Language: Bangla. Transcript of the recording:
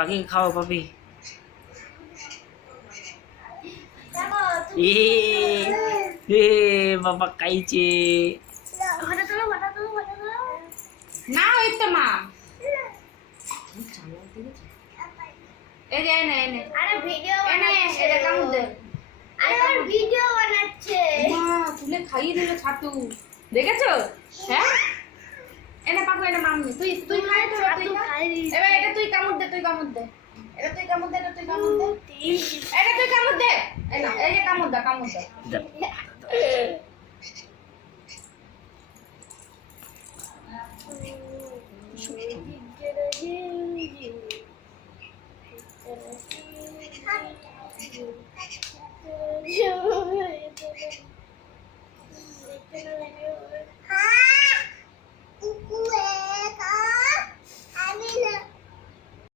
পাখি খাও পাপি। এ এ বাবা খাইছে। না ওই তো মা এই যে এনে এনে আরে ভিডিও এনে বানাচ্ছে এটা কামড় দে আরে ওর ভিডিও বানাচ্ছে মা তুলে খাইয়ে দিল ছাতু দেখেছো হ্যাঁ এনে পাকো এটা মাম্মি তুই তুই খাই তো তুই খাই দিয়েছে। এবার এটা তুই কামড় দে তুই কামড় দে এটা তুই কামড় দে এটা তুই কামড় দে এটা তুই কামড় দে এই না এই যে কামড় দে দাও।